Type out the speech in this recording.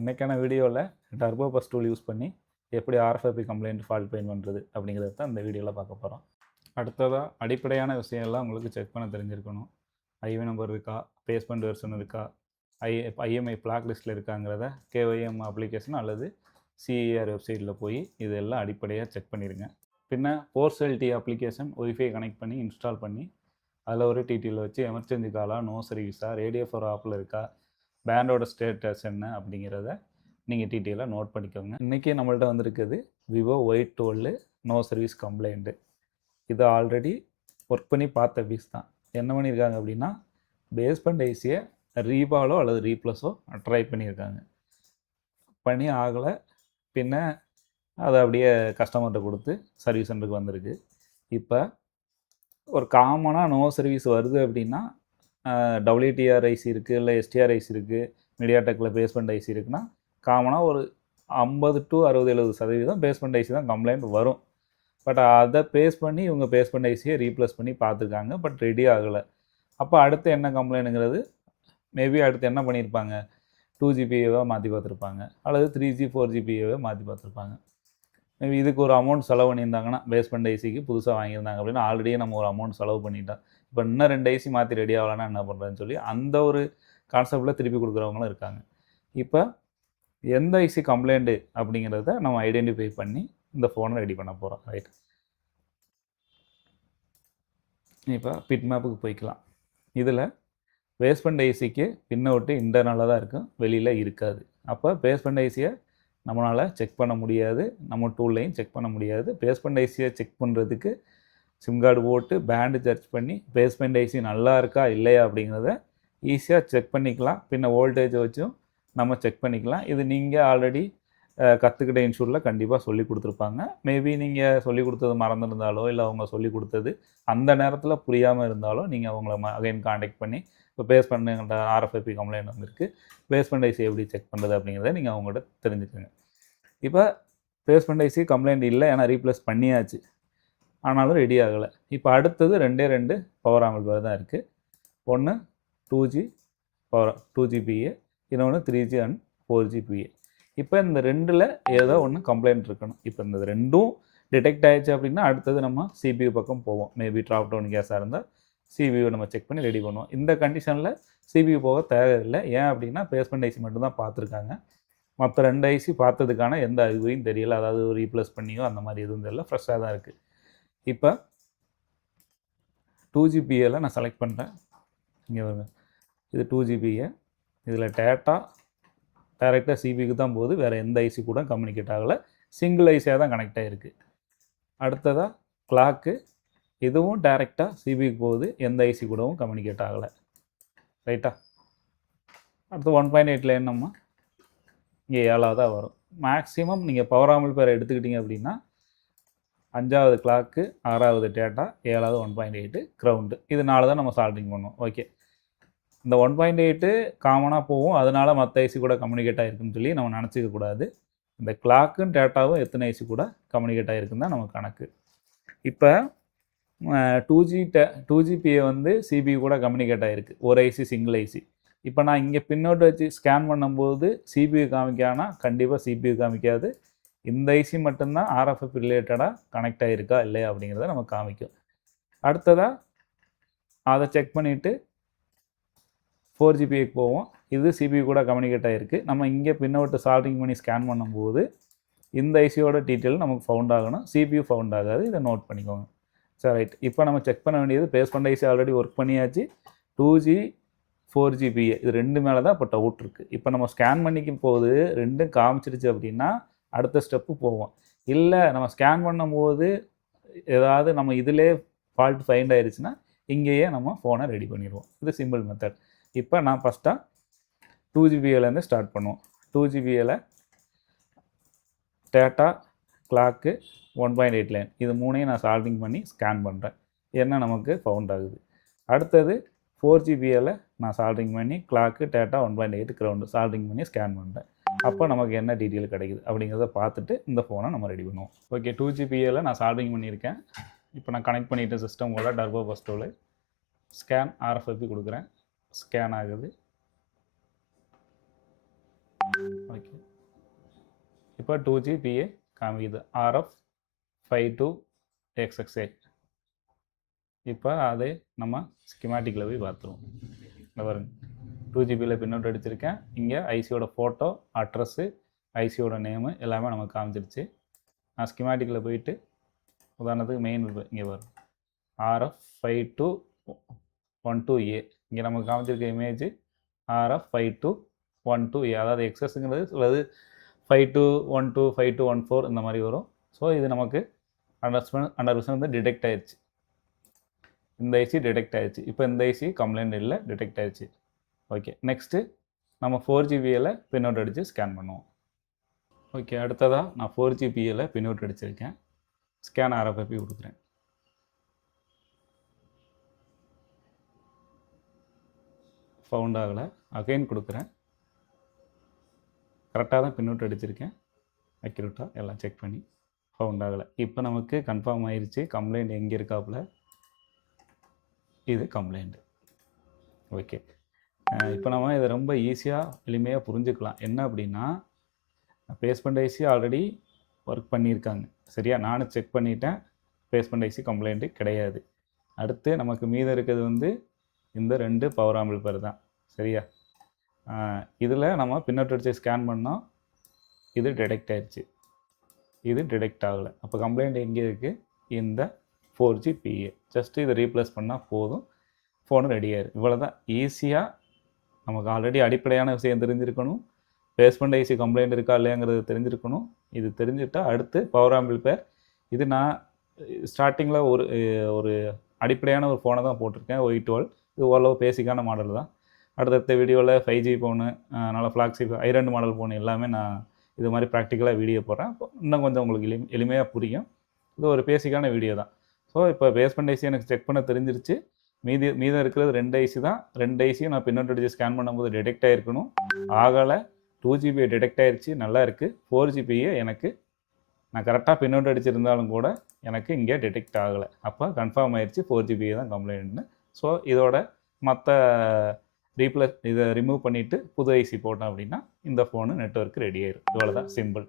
இன்றைக்கான வீடியோவில் turbo bus tool use பண்ணி எப்படி ஆர்எஃப்ஐபி கம்ப்ளைண்ட் ஃபால்ட் ஃபைண்ட் பண்ணுறது அப்படிங்கிறத தான் இந்த வீடியோவில் பார்க்க போகிறோம். அடுத்ததாக அடிப்படையான விஷயம்லாம் உங்களுக்கு செக் பண்ண தெரிஞ்சிருக்கணும். ஐவி நம்பர் இருக்கா, பேஸ்மெண்ட் வெர்ஷன் இருக்கா, ஐஎம்ஐ பிளாக் லிஸ்ட்டில் இருக்காங்கிறத கேஒய்எம் அப்ளிகேஷன் அல்லது சிஇஆர் வெப்சைட்டில் போய் இதெல்லாம் அடிப்படையாக செக் பண்ணிடுங்க. பின்ன போர்செல்டி அப்ளிகேஷன் ஒய்ஃபை கனெக்ட் பண்ணி இன்ஸ்டால் பண்ணி அதில் ஒரு டிடியில் வச்சு எமர்ஜென்சி காலா, நோ சர்வீஸா, ரேடியோ ஃபார் ஆப்பில் இருக்கா, பேண்டோட ஸ்டேட்டஸ் என்ன அப்படிங்கிறத நீங்கள் டீட்டெயிலாக நோட் பண்ணிக்கோங்க. இன்றைக்கி நம்மள்ட்ட வந்திருக்குது Vivo Y12 no service complaint. இது ஆல்ரெடி ஒர்க் பண்ணி பார்த்த பீஸ் தான். என்ன பண்ணியிருக்காங்க அப்படின்னா, பேஸ்மெண்ட் ஐசியை ரீபாலோ அல்லது ரீப்ளஸோ ட்ரை பண்ணியிருக்காங்க. பண்ணி ஆகலை. பின்ன அதை அப்படியே கஸ்டமர்கிட்ட கொடுத்து சர்வீஸ் சென்டருக்கு வந்திருக்கு. இப்போ ஒரு காமனாக நோ சர்வீஸ் வருது அப்படின்னா, WTR ஐசி இருக்குது, இல்லை STR ஐசி இருக்குது, மீடியாடெக்கில் பேஸ்மெண்ட் ஐசி இருக்குன்னா காமனாக ஒரு 50 to 60-70% பேஸ்மெண்ட் ஐசி தான் கம்ப்ளைண்ட் வரும். பட் அதை பேஸ் பண்ணி இவங்க பேஸ்மெண்ட் ஐசியை ரீப்ளேஸ் பண்ணி பார்த்துருக்காங்க. பட் ரெடி ஆகலை. அப்போ அடுத்து என்ன கம்ப்ளைண்ட்டுங்கிறது, மேபி அடுத்து என்ன பண்ணியிருப்பாங்க, 2GBAவாக மாற்றி பார்த்துருப்பாங்க, அல்லது 3G 4GBAவாக மாற்றி பார்த்துருப்பாங்க. மேபி இதுக்கு ஒரு அமௌண்ட் செலவு பண்ணியிருந்தாங்கன்னா, பேஸ்மெண்ட் ஐசிக்கு புதுசாக வாங்கியிருந்தாங்க அப்படின்னா ஆல்ரெடியே நம்ம ஒரு அமௌண்ட் செலவு பண்ணிட்டோம். இப்போ இன்னும் 2 ஐசி மாற்றி ரெடி ஆகலான்னா என்ன பண்ணுறதுன்னு சொல்லி அந்த ஒரு கான்செப்டில் திருப்பி கொடுக்குறவங்களும் இருக்காங்க. இப்போ எந்த ஐசி கம்ப்ளைண்ட்டு அப்படிங்கிறத நம்ம ஐடென்டிஃபை பண்ணி இந்த ஃபோனை ரெடி பண்ண போகிறோம். ரைட், இப்போ பிட் மேப்புக்கு போய்க்கலாம். இதில் பேஸ்மெண்ட் ஐசிக்கு பின்ன விட்டு இன்டர்னலாக தான் இருக்கும், வெளியில் இருக்காது. அப்போ பேஸ்மெண்ட் ஐசியை நம்மளால் செக் பண்ண முடியாது, நம்ம டூல்லையும் செக் பண்ண முடியாது. பேஸ்மெண்ட் ஐசியை செக் பண்ணுறதுக்கு சிம் கார்டு போட்டு பேண்டு சர்ச் பண்ணி பேஸ்மெண்ட் ஐசி நல்லா இருக்கா இல்லையா அப்படிங்கிறத ஈஸியாக செக் பண்ணிக்கலாம். பின்ன வோல்டேஜ் வச்சும் நம்ம செக் பண்ணிக்கலாம். இது நீங்கள் ஆல்ரெடி கற்றுக்கிட்ட இன்ஸ்டியூட்டில் கண்டிப்பாக சொல்லி கொடுத்துருப்பாங்க. மேபி நீங்கள் சொல்லி கொடுத்தது மறந்துருந்தாலோ, இல்லை அவங்க சொல்லி கொடுத்தது அந்த நேரத்தில் புரியாமல் இருந்தாலோ நீங்கள் அவங்கள அகைன் காண்டாக்ட் பண்ணி இப்போ பேஸ்மெண்ட் ஆர்எஃப்ஐபி கம்ப்ளைண்ட் வந்திருக்கு, பேஸ்மெண்ட் ஐசி எப்படி செக் பண்ணுறது அப்படிங்கிறத நீங்கள் அவங்கள்ட்ட தெரிஞ்சுக்கோங்க. இப்போ பேஸ்மெண்ட் ஐசி கம்ப்ளைண்ட் இல்லை, ஏன்னா ரீப்ளேஸ் பண்ணியாச்சு, ஆனாலும் ரெடி ஆகலை. இப்போ அடுத்தது 2 பவர் ஆம்பிளிஃபையர் தான் இருக்குது. ஒன்று 2G பவர் 2GBA, இன்னொன்று 3G and 4GBA. இப்போ இந்த 2ல் ஏதோ ஒன்று கம்ப்ளைண்ட் இருக்கணும். இப்போ இந்த 2ம் டிடெக்ட் ஆகிடுச்சு அப்படின்னா அடுத்தது நம்ம CPU பக்கம் போவோம். மேபி ட்ராப் டவுன் கேஸாக இருந்தால் CPU நம்ம செக் பண்ணி ரெடி பண்ணுவோம். இந்த கண்டிஷனில் CPU போக தேவையில்லை. ஏன் அப்படின்னா பேஸ்மெண்ட் ஐசி மட்டும்தான் பார்த்துருக்காங்க. மற்ற 2 ஐசி பார்த்ததுக்கான எந்த அறிகுறியும் தெரியல, அதாவது ரீப்ளேஸ் பண்ணியோ அந்த மாதிரி எதுவும் தெரியல, ஃப்ரெஷ்ஷாக தான் இருக்குது. இப்போ 2GBAல நான் செலக்ட் பண்ணுறேன். இங்கே வருங்க, இது 2GBA. இதில் டேட்டா டைரெக்டாக CBக்கு தான் போகுது, வேறு எந்த ஐசி கூட கம்யூனிகேட் ஆகலை, சிங்கிள் ஐசியாக தான் கனெக்ட் ஆகிருக்கு. அடுத்ததாக கிளாக்கு, இதுவும் டைரெக்டாக CBக்கு போகுது, எந்த ஐசி கூடவும் கம்யூனிகேட் ஆகலை. ரைட்டா? அடுத்து 1.8 லைன் நம்ம இங்கே 7ஆவதாக வரும். மேக்ஸிமம் நீங்கள் பவர் ஆம்பிளிஃபையர் எடுத்துக்கிட்டிங்க அப்படின்னா 5வது கிளாக்கு, 6வது டேட்டா, 7வது 1.8 கிரவுண்டு. இது 4 தான் நம்ம சால்விங் பண்ணுவோம். ஓகே, இந்த 1.8 காமனாக போகும், அதனால் மற்ற ஐசி கூட கம்யூனிகேட் ஆகிருக்குன்னு சொல்லி நம்ம நினச்சிக்க கூடாது. இந்த கிளாக்கும் டேட்டாவும் எத்தனை ஐசி கூட கம்யூனிகேட் ஆகிருக்குன்னு தான் நம்ம கணக்கு. இப்போ 2GPA வந்து CB கூட கம்யூனிகேட் ஆகிருக்கு, ஒரு ஐசி சிங்கிள் ஐசி. இப்போ நான் இங்கே பின்னோட்டு வச்சு ஸ்கேன் பண்ணும்போது CPU காமிக்கானா, கண்டிப்பாக CPU காமிக்காது. இந்த ஐசி மட்டும்தான் RFIP ரிலேட்டடாக கனெக்ட் ஆகிருக்கா இல்லையா அப்படிங்கிறத நம்ம காமிக்கும். அடுத்ததாக அதை செக் பண்ணிவிட்டு 4GBAக்கு போவோம். இது CPU கூட கம்யூனிகேட் ஆகிருக்கு. நம்ம இங்கே பின்னோட்டு சால்விங் பண்ணி ஸ்கேன் பண்ணும்போது இந்த ஐசியோட டீட்டெயில் நமக்கு ஃபவுண்ட் ஆகணும், CPU ஃபவுண்ட் ஆகாது. இதை நோட் பண்ணிக்கோங்க. சரி, ரைட். இப்போ நம்ம செக் பண்ண வேண்டியது பேஸ்மெண்ட் ஐசி ஆல்ரெடி ஒர்க் பண்ணியாச்சு, 2G 4GBA இது 2 மேலே தான் இப்போ டவுட் இருக்குது. இப்போ நம்ம ஸ்கேன் பண்ணிக்கும் போது 2ம் காமிச்சிருச்சு அப்படின்னா அடுத்த ஸ்டெப்பு போவோம். இல்லை நம்ம ஸ்கேன் பண்ணும்போது ஏதாவது நம்ம இதிலே ஃபால்ட் ஃபைண்ட் ஆயிடுச்சுன்னா இங்கேயே நம்ம ஃபோனை ரெடி பண்ணிடுவோம். இது சிம்பிள் மெத்தட். இப்போ நான் ஃபஸ்ட்டாக 2GBAலேருந்து ஸ்டார்ட் பண்ணுவோம். 2GBAல டேட்டா, கிளாக்கு, 1.8 லைன், இது 3ஐயும் நான் சால்விங் பண்ணி ஸ்கேன் பண்ணுறேன். என்ன நமக்கு ஃபவுண்ட் ஆகுது. அடுத்தது 4GBAல நான் சால்விங் பண்ணி கிளாக்கு, டேட்டா, 1.8 கிரவுண்டு சால்விங் பண்ணி ஸ்கேன் பண்ணுறேன். அப்போ நமக்கு என்ன டீட்டெயில் கிடைக்குது அப்படிங்கிறத பார்த்துட்டு இந்த ஃபோனை நம்ம ரெடி பண்ணுவோம். ஓகே, 2GBAல நான் சால்விங் பண்ணியிருக்கேன். இப்போ நான் கனெக்ட் பண்ணிவிட்டு சிஸ்டம் கூட turbo bus tool scan RFIP கொடுக்குறேன். ஸ்கேன் ஆகுது. ஓகே, இப்போ 2GPA காமிக்குது RF52XXA. இப்போ அதை நம்ம ஸ்கிமாட்டிக்கில் போய் பார்த்துருவோம். இந்த பாருங்க, 2GBயில் பின் அவுட் அடிச்சிருக்கேன். இங்கே ஐசியோட ஃபோட்டோ, அட்ரஸ்ஸு, ஐசியோட நேமு எல்லாமே நமக்கு காமிச்சிருச்சு. நான் ஸ்கிமாட்டிக்கில் போயிட்டு உதாரணத்துக்கு மெயின் இங்கே வரும் RF5212A. இங்கே நமக்கு காமிச்சிருக்க இமேஜ் RF5212A, அதாவது எக்ஸஸ்ங்கிறது அல்லது 5212 5214 இந்த மாதிரி வரும். ஸோ இது நமக்கு 100% வந்து டிடெக்ட் ஆயிடுச்சு. இந்த ஐசி டிடெக்ட் ஆயிடுச்சு. இப்போ இந்த ஐசி கம்ப்ளைண்ட் இல்லை, டிடெக்ட் ஆயிடுச்சு. ஓகே, நெக்ஸ்ட்டு நம்ம 4GBயில் பின் அவுட் அடித்து ஸ்கேன் பண்ணுவோம். ஓகே, அடுத்ததாக நான் 4GBயில் பின் அவுட் அடிச்சிருக்கேன். ஸ்கேன் RFIP கொடுக்குறேன். ஃபவுண்ட் ஆகலை. அகைன் கொடுக்குறேன். கரெக்டாக தான் பின் அவுட் அடிச்சிருக்கேன், அக்யூரேட்டாக எல்லாம் செக் பண்ணி. ஃபவுண்ட் ஆகலை. இப்போ நமக்கு கன்ஃபார்ம் ஆயிடுச்சு கம்ப்ளைண்ட் எங்கே இருக்காப்புல. இது கம்ப்ளைண்ட். ஓகே, இப்போ நம்ம இதை ரொம்ப ஈஸியாக எளிமையாக புரிஞ்சுக்கலாம். என்ன அப்படின்னா, பேஸ்மெண்ட் ஐசி ஆல்ரெடி ஒர்க் பண்ணியிருக்காங்க, சரியா? நானும் செக் பண்ணிட்டேன், பேஸ்மெண்ட் ஐசி கம்ப்ளைண்ட்டு கிடையாது. அடுத்து நமக்கு மீதம் இருக்கிறது வந்து இந்த 2 பவர் ஆம்பிளிஃபையர் தான், சரியா? இதில் நம்ம பின்னோட் அடித்து ஸ்கேன் பண்ணோம், இது டிடெக்ட் ஆயிடுச்சு, இது டிடெக்ட் ஆகலை. அப்போ கம்ப்ளைண்ட் எங்கே இருக்குது? இந்த 4GPA. ஜஸ்ட்டு இதை ரீப்ளேஸ் பண்ணால் போதும், ஃபோனு ரெடி ஆயிடும். இவ்வளோ தான் ஈஸியாக. நமக்கு ஆல்ரெடி அடிப்படையான விஷயம் தெரிஞ்சிருக்கணும், பேஸ்மெண்ட் ஐசி கம்ப்ளைண்ட் இருக்கா இல்லையாங்கிறது தெரிஞ்சிருக்கணும். இது தெரிஞ்சுட்டால் அடுத்து பவர் ஆம்பிளிஃபையர். இது நான் ஸ்டார்டிங்கில் ஒரு அடிப்படையான ஒரு ஃபோனை தான் போட்டிருக்கேன், Y12. இது ஓரளவு பேசிக்கான மாடல் தான். அடுத்தடுத்த வீடியோவில் 5G ஃபோனு, நல்ல ஃப்ளாக்ஷிப் ஐரண்ட் மாடல் ஃபோன் எல்லாமே நான் இது மாதிரி ப்ராக்டிக்கலாக வீடியோ போடுறேன். அப்போ இன்னும் கொஞ்சம் உங்களுக்கு எளிமையாக புரியும். இது ஒரு பேசிக்கான வீடியோ தான். ஸோ இப்போ பேஸ்மெண்ட் ஐசி எனக்கு செக் பண்ண தெரிஞ்சிருச்சு. மீதம் இருக்கிறது 2 ஐசி தான். 2 ஐசியும் நான் பின்னோட் அடித்து ஸ்கேன் பண்ணும்போது டிடெக்ட் ஆகிருக்கணும், ஆகலை. 2GBA டிடெக்ட் ஆகிருச்சு, நல்லா இருக்குது. 4GBA எனக்கு நான் கரெக்டாக பின்னோட் அடிச்சிருந்தாலும் கூட எனக்கு இங்கே டிடெக்ட் ஆகலை. அப்போ கன்ஃபார்ம் ஆயிடுச்சு 4GBA தான் கம்ப்ளைண்ட்னு. ஸோ இதோட மற்ற இதை ரிமூவ் பண்ணிவிட்டு புது ஐசி போட்டோம் அப்படின்னா இந்த ஃபோனு நெட்வொர்க் ரெடி ஆயிடும். இவ்வளோ தான், சிம்பிள்.